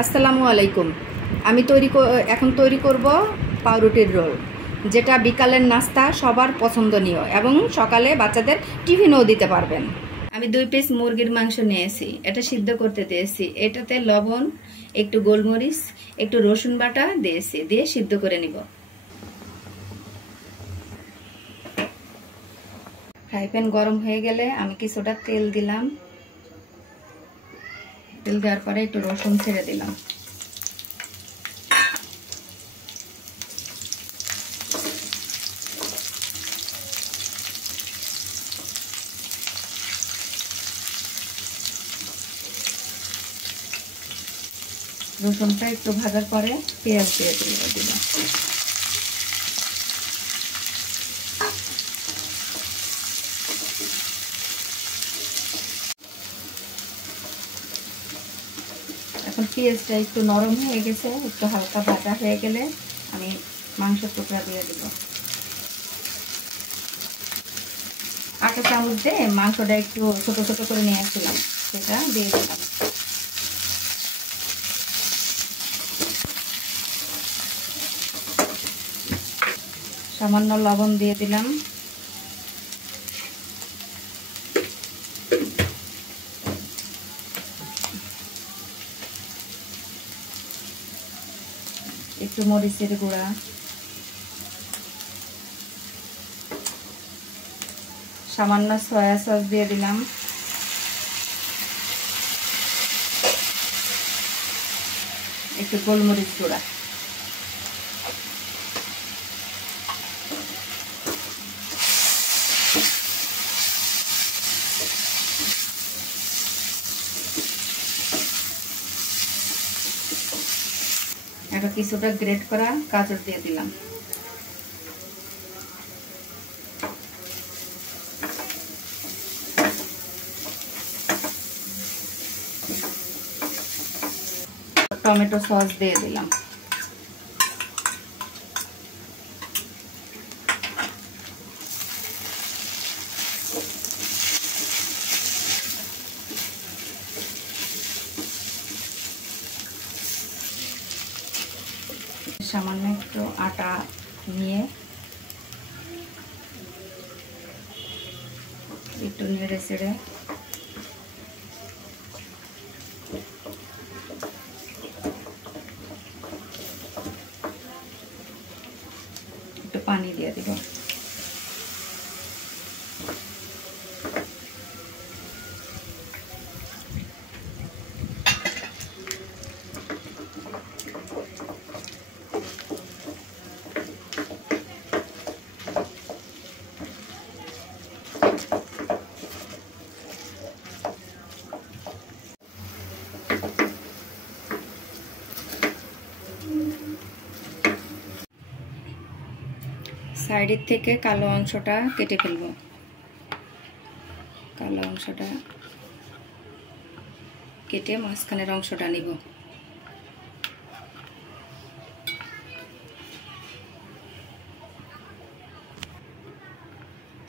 আসসালামু আলাইকুম। আমি এখন তৈরি করব পাউরুটির রোল, যেটা বিকালের নাস্তা সবার পছন্দনীয় এবং সকালে বাচ্চাদের টিফিনও দিতে পারবেন। আমি 2 পিস মুরগির মাংস নিয়েছি, এটা সিদ্ধ করতে দিয়েছি। এটাতে লবণ, একটু গোলমরিচ, একটু রসুন বাটা দিয়েছি, দিয়ে সিদ্ধ করে নিব। ফ্রাই প্যান গরম হয়ে গেলে আমি কিছুটা তেল দিলাম। তেল দেওয়ার পরে একটু রসুন ছেড়ে দিলাম। রসুনটা একটু ভাজার পরে পেঁয়াজ দিয়ে দিলাম। এখন পেঁয়াজটা একটু নরম হয়ে গেছে, একটু হালকা ভাজা হয়ে গেলে আমি মাংসের টুকরা দিয়ে দিব। আটা চামচ দিয়ে মাংসটা একটু ছোট ছোট করে নিয়েছিলাম, সেটা দিয়ে দিলাম। সামান্য লবণ দিয়ে দিলাম। একটু মরিচের গুঁড়া, সামান্য সয়া সস দিয়ে দিলাম। একটু গোলমরিচ গুঁড়া। এটা কিছুটা গ্রেট করা গাজর দিয়ে দিলাম। টমেটো সস দিয়ে দিলাম। সামান্য একটু আটা নিয়ে একটু নেড়ে চেড়ে একটু পানি দিয়ে দিব। সাইডের থেকে কালো অংশটা কেটে ফেলব। কালো অংশটা কেটে মাঝখানের অংশটা নিব।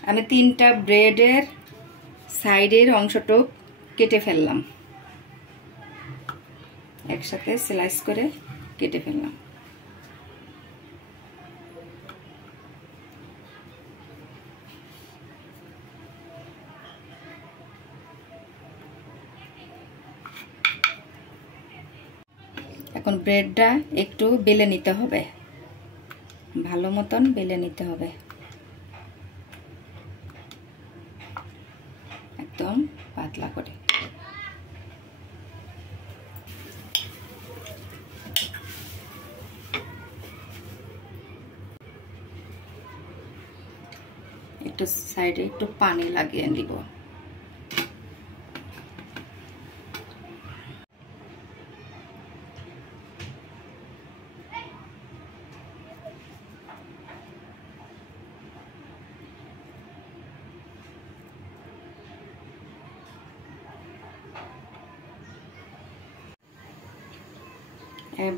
আমি 3টা ব্রেডের সাইডের অংশটুকু কেটে ফেললাম, একসাথে স্লাইস করে কেটে ফেললাম। এখন ব্রেডটা একটু বেলে নিতে হবে, ভালো মতন বেলে নিতে হবে, একদম পাতলা করে। একটু সাইডে একটু পানি লাগিয়ে নিব।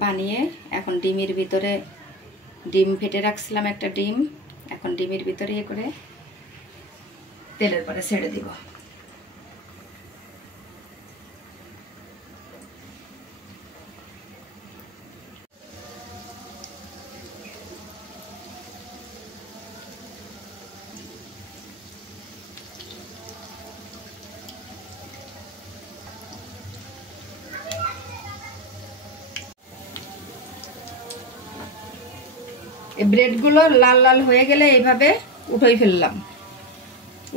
বানিয়ে এখন ডিমের ভিতরে, ডিম ফেটে রাখছিলাম একটা ডিম, এখন ডিমের ভিতরে ইয়ে করে তেলের পরে ছেড়ে দিব। এই ব্রেডগুলো লাল লাল হয়ে গেলে এইভাবে ফেললাম,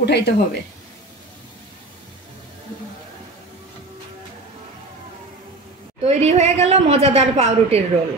উঠাইতে হবে। তৈরি হয়ে গেল মজাদার পাউরুটির রোল।